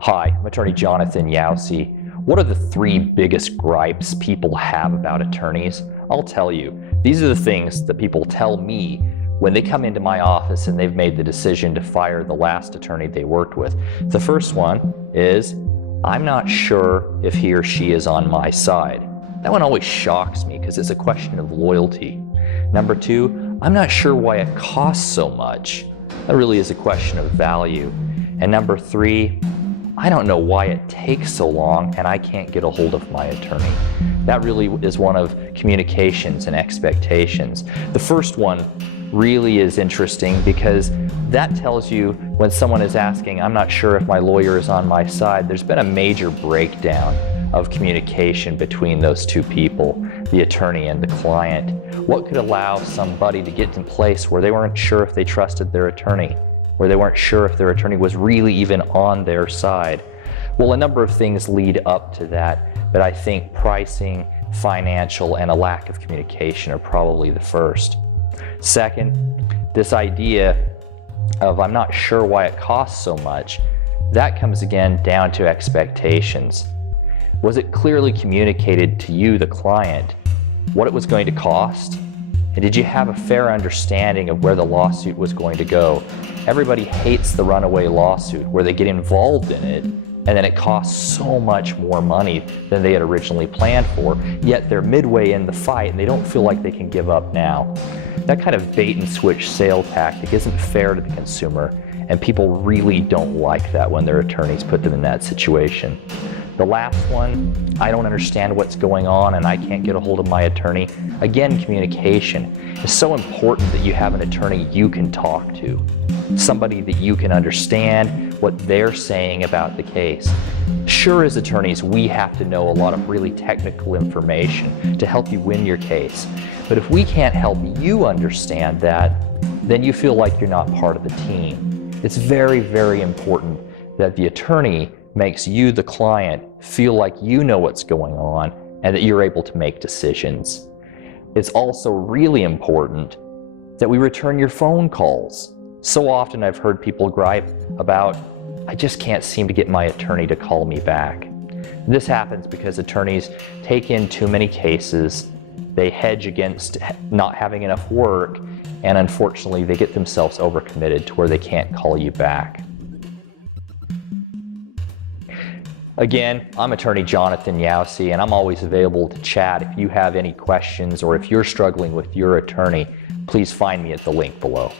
Hi, I'm attorney Jonathan Yausi. What are the three biggest gripes people have about attorneys? I'll tell you. These are the things that people tell me when they come into my office and they've made the decision to fire the last attorney they worked with. The first one is, I'm not sure if he or she is on my side. That one always shocks me because it's a question of loyalty. Number two, I'm not sure why it costs so much. That really is a question of value. And number three, I don't know why it takes so long and I can't get a hold of my attorney. That really is one of communications and expectations. The first one really is interesting because that tells you when someone is asking, I'm not sure if my lawyer is on my side, there's been a major breakdown of communication between those two people, the attorney and the client. What could allow somebody to get in place where they weren't sure if they trusted their attorney, where they weren't sure if their attorney was really even on their side? Well, a number of things lead up to that, but I think pricing, financial, and a lack of communication are probably the first. Second, this idea of I'm not sure why it costs so much, that comes again down to expectations. Was it clearly communicated to you, the client, what it was going to cost? And did you have a fair understanding of where the lawsuit was going to go? Everybody hates the runaway lawsuit where they get involved in it and then it costs so much more money than they had originally planned for, yet they're midway in the fight and they don't feel like they can give up now. That kind of bait and switch sale tactic isn't fair to the consumer, and people really don't like that when their attorneys put them in that situation. The last one, I don't understand what's going on and I can't get a hold of my attorney. Again, communication. It's so important that you have an attorney you can talk to, somebody that you can understand what they're saying about the case. Sure, as attorneys, we have to know a lot of really technical information to help you win your case. But if we can't help you understand that, then you feel like you're not part of the team. It's very, very important that the attorney makes you, the client, feel like you know what's going on and that you're able to make decisions. It's also really important that we return your phone calls. So often I've heard people gripe about, I just can't seem to get my attorney to call me back. This happens because attorneys take in too many cases, they hedge against not having enough work, and unfortunately they get themselves overcommitted to where they can't call you back. Again, I'm attorney Jonathan Yausi, and I'm always available to chat. If you have any questions or if you're struggling with your attorney, please find me at the link below.